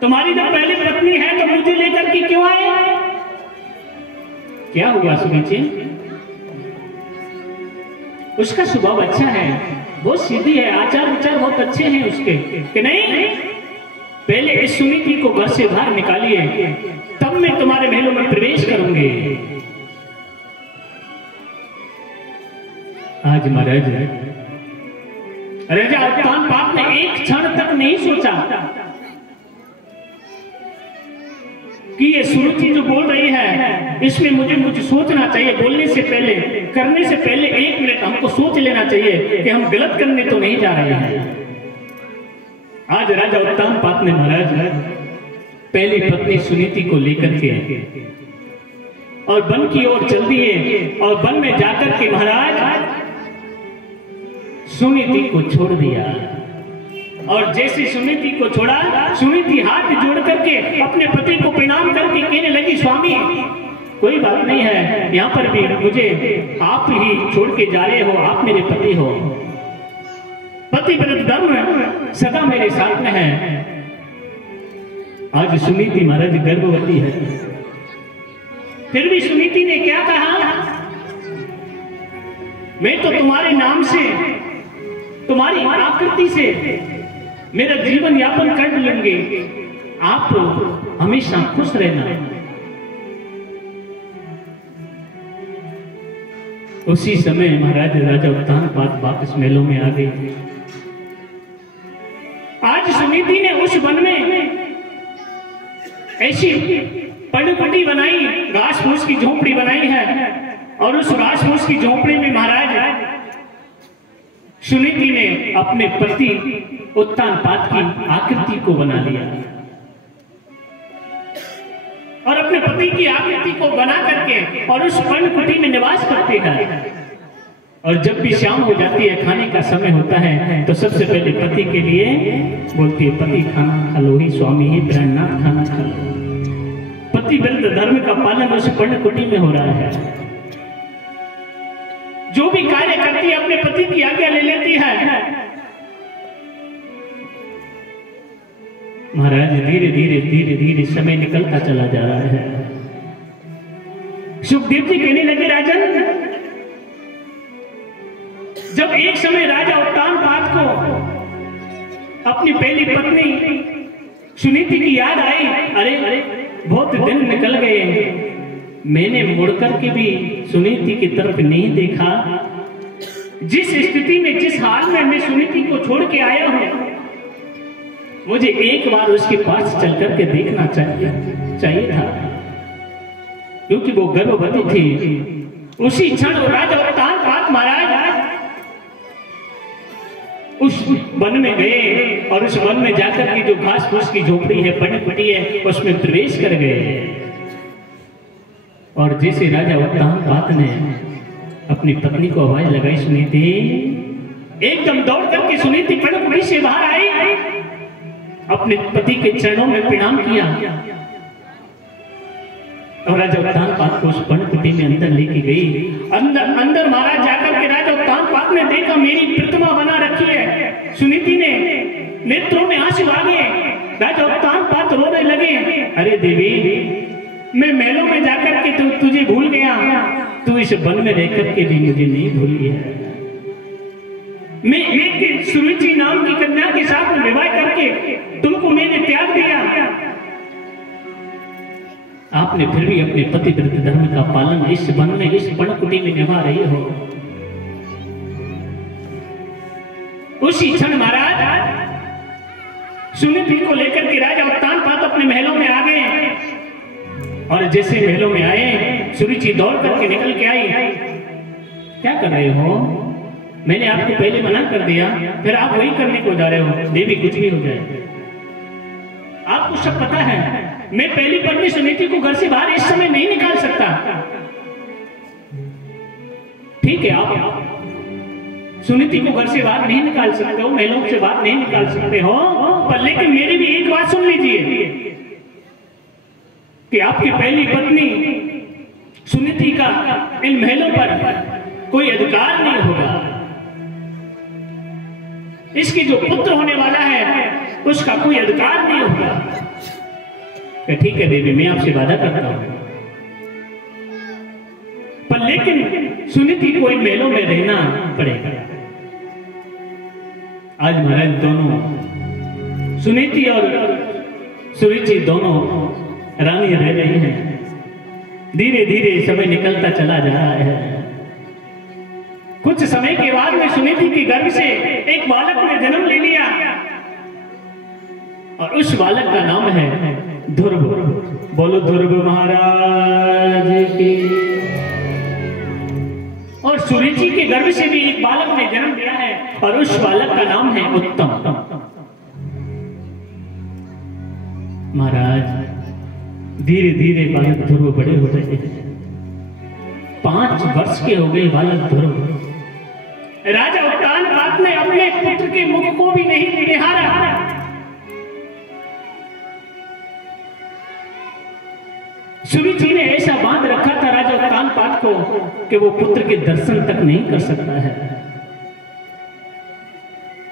तुम्हारी जब पहली पत्नी है तो मुझे लेकर के क्यों आए? क्या हुआ सुनीति? उसका स्वभाव अच्छा है, बहुत सीधी है, आचार विचार बहुत अच्छे हैं उसके, कि नहीं? पहले इस सुनीति को घर से बाहर निकालिए, तब मैं तुम्हारे महलों में प्रवेश करूंगी। आज महाराज राजा उत्तानपाद ने एक क्षण तक नहीं सोचा कि ये सुनीति जो बोल रही है इसमें मुझे सोचना चाहिए। बोलने से पहले, करने से पहले 1 मिनट हमको सोच लेना चाहिए कि हम गलत करने तो नहीं जा रहे हैं। आज राजा उत्तानपाद ने महाराज पहली पत्नी सुनीति को लेकर के और वन की ओर चल दिए और वन में जाकर के महाराज सुनीति को छोड़ दिया। और जैसे सुनीति को छोड़ा, सुनीति हाथ जोड़ करके अपने पति को प्रणाम करके कहने लगी, स्वामी कोई बात नहीं है, यहाँ पर भी मुझे आप ही छोड़ के जा रहे हो, आप मेरे पति हो, पतिव्रत धर्म सदा मेरे साथ में है। आज सुनीति महाराज गर्भवती है, फिर भी सुनीति ने क्या कहा, मैं तो तुम्हारे नाम से, तुम्हारी आकृति से मेरा जीवन यापन कर लूंगी, आप हमेशा खुश रहना। उसी समय महाराज राजा उत्तानपाद वापस महलों में आ गए। आज सुनीति ने उस वन में ऐसी पनपटी बनाई, घास फूस की झोपड़ी बनाई है, और उस घास फूस की झोपड़ी में महाराज सुनीति ने अपने पति उत्तानपाद की आकृति को बना लिया और अपने पति की आकृति को बना करके और उस पनपटी में निवास करते हैं। और जब भी शाम हो जाती है, खाने का समय होता है, तो सबसे पहले पति के लिए बोलती है, पति खाना खा लो ही स्वामी ही प्राणनाथ, खाना खा लो। पतिव्रत धर्म का पालन उस पर्णकुटी में हो रहा है। जो भी कार्य करती है अपने पति की आज्ञा ले लेती है। महाराज धीरे धीरे धीरे धीरे समय निकलता चला जा रहा है। सुखदेव जी कहने लगे, राजन, जब एक समय राजा उत्तानपाद को अपनी पहली पत्नी सुनीति की याद आई, अरे बहुत दिन निकल गए, मैंने मुड़कर के भी सुनीति की तरफ नहीं देखा। जिस स्थिति में, जिस हाल में मैं सुनीति को छोड़ के आया हूं, मुझे एक बार उसके पास चल करके देखना चाहिए था, क्योंकि वो गर्भवती थी। उसी क्षण राजा उत्तानपाद महाराज उस वन में गए और उस वन में जाकर के जो घास फूस की झोपड़ी है, पनपटी है, उसमें प्रवेश कर गए। और जैसे राजा उत्तानपाद ने अपनी पत्नी को आवाज लगाई, सुनीति, एकदम दौड़ करके सुनीति पनपटी से बाहर आई, अपने पति के चरणों में प्रणाम किया और राजा उत्तानपाद को उस पनपटी में अंदर लेके गई। अंदर महाराज जाकर के राजा उत्तानपाद ने देखा, मेरी प्रतिमा बना रखी है। सुनीति ने नेत्रों में आंसू आ गए। राजा उत्तानपाद रोने लगे, अरे देवी, मैं महलों में जाकर के तुझे भूल गया, तू इस वन में रहकर के भी मुझे नहीं भूली है। मैं एक सुरुचि नाम की कन्या के साथ विवाह करके तुमको मैंने त्याग दिया, आपने फिर भी अपने पतिव्रत धर्म का पालन इस वन में, इस पनकुटी में निभा रही हो। उसी क्षण महाराज सुनीति को लेकर के राजा उत्तानपाद अपने महलों में आ गए। और जैसे महलों में आए, सुरुचि दौड़ करके निकल के आई, क्या कर रहे हो? मैंने आपको पहले मना कर दिया, फिर आप वही करने को जा रहे हो। देवी, कुछ भी हो जाए, आपको सब पता है, मैं पहली पत्नी सुनीति को घर से बाहर इस समय नहीं निकाल सकता। ठीक है, आप सुनीति को घर से बाहर नहीं निकाल सकते हो, महलों से बाहर नहीं निकाल सकते हो, पर लेकिन मेरी भी एक बात सुन लीजिए कि आपकी पहली पत्नी सुनीति का इन महलों पर कोई अधिकार नहीं होगा। इसकी जो पुत्र होने वाला है उसका कोई अधिकार नहीं होगा। कि ठीक है देवी, मैं आपसे वादा करता हूं, पर लेकिन सुनीति को इन महलों में रहना पड़ेगा। आज महाराज दोनों सुनीति और सुरुचि दोनों रानी रह रही हैं। धीरे धीरे समय निकलता चला जा रहा है। कुछ समय के बाद में सुनीति के गर्भ से एक बालक ने जन्म ले लिया और उस बालक का नाम है ध्रुव। बोलो ध्रुव महाराज की। और सुरुचि के गर्भ से भी एक बालक ने जन्म लिया है और उस बालक का नाम है उत्तम। महाराज धीरे धीरे बालक ध्रुव बड़े हो रहे हैं। 5 वर्ष के हो गए बालक ध्रुव। राजा उत्तानपाद ने अपने पुत्र के मुख को भी नहीं निहारा। सुरुचि ने ऐसा बांध रखा था राजा उत्तानपाद को कि वो पुत्र के दर्शन तक नहीं कर सकता है।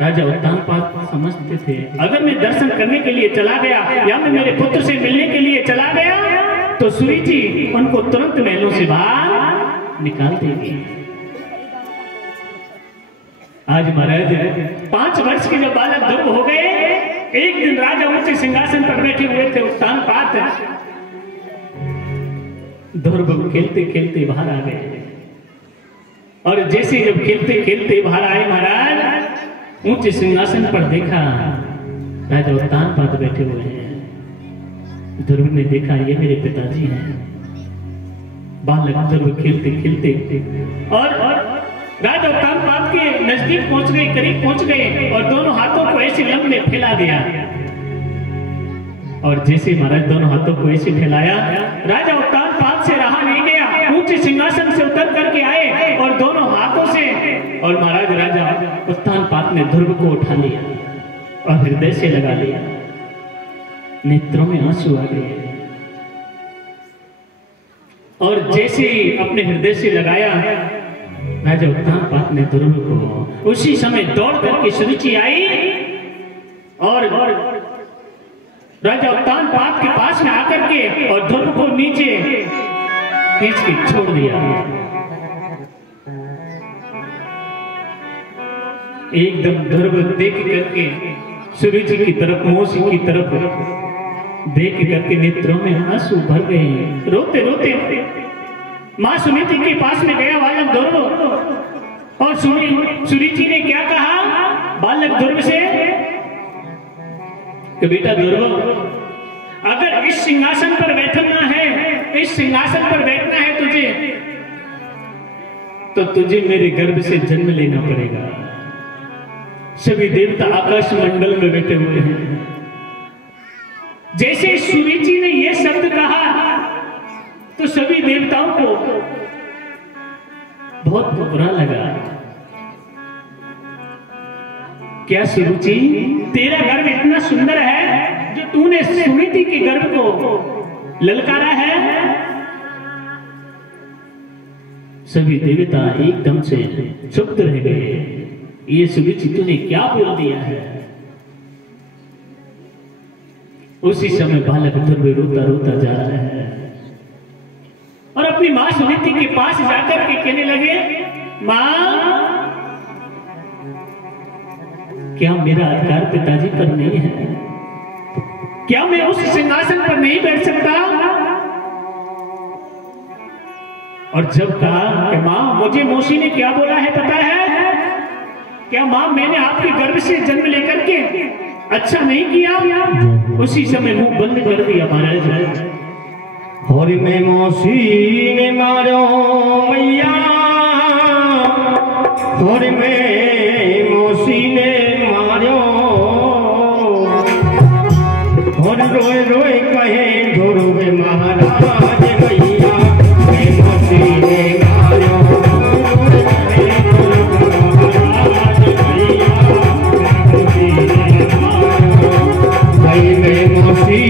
राजा उत्तानपाद समझते थे, अगर मैं दर्शन करने के लिए चला गया या मैं मेरे पुत्र से मिलने के लिए चला गया तो सुरुचि उनको तुरंत महलों से बाहर निकाल देगी। आज महाराज 5 वर्ष के जब बालक ध्रुव हो गए, एक दिन राजा ऊंचे सिंहासन पर बैठे हुए थे उत्तानपाद। ध्रुव खेलते खेलते बाहर आ गए और जैसे जब खेलते खेलते बाहर आए महाराज, ऊंचे सिंहासन पर देखा राजा उत्तानपाद बैठे हुए हैं। ध्रुव ने देखा ये मेरे पिताजी हैं। बालक ध्रुव खेलते खेलते और राजा उत्तानपाद के नजदीक पहुंच गए, करीब पहुंच गए और दोनों हाथों को ऐसे लंबे फैला दिया। और जैसे महाराज दोनों हाथों को ऐसे फैलाया, राजा उत्तानपाद से रहा नहीं गया, ऊंचे सिंहासन से उतर करके आए और दोनों हाथों से और महाराज राजा उत्तानपाद ने ध्रुव को उठा लिया और हृदय से लगा लिया। नेत्रों में आंसू आ गए और जैसे अपने हृदय से लगाया, राजा उत्तानपाद ने ध्रुव को उसी समय दौड़ करके सुरुचि आई और राजा उत्तानपाद के पास में आकर के और ध्रुव को नीचे खींच के छोड़ दिया। एकदम ध्रुव देख करके सुरुचि की तरफ, मौसी की तरफ देख करके नेत्रों में आंसू भर गए। रोते रोते मां सुनीति के पास में गया बालक ध्रुव और सुरुचि ने क्या कहा बालक ध्रुव से कि बेटा ध्रुव, अगर इस सिंहासन पर बैठना है, इस सिंहासन पर बैठना है तुझे, तो तुझे मेरे गर्भ से जन्म लेना पड़ेगा। सभी देवता आकाश मंडल में बैठे हुए हैं। जैसे सुरुचि ने यह शब्द कहा तो सभी देवताओं को बहुत बुरा लगा। क्या सुरुचि, तेरा गर्भ इतना सुंदर है जो तूने सुनीति के गर्भ को ललकारा है? सभी देवता एकदम से चुप रह गए। ये सुरुचि तूने क्या बोल दिया है? उसी समय बालक ध्रुव रोता रोता जा रहा है और अपनी मां सुनीति के पास जाकर के कहने लगे, मां, क्या मेरा अधिकार पिताजी पर नहीं है? क्या मैं उस सिंहासन पर नहीं बैठ सकता? और जब कहा कि मां, मुझे मौसी ने क्या बोला है पता है? क्या मां, मैंने आपके गर्भ से जन्म लेकर के अच्छा नहीं किया? उसी समय मुंह बंद कर दिया महाराज। और मैं मौसी ने मारो मैया, और मैं मौसी ने मारो, और रोए रोए कहे ध्रुव महाराज मैया, मैं मौसी ने मारो, भाई मैं मौसी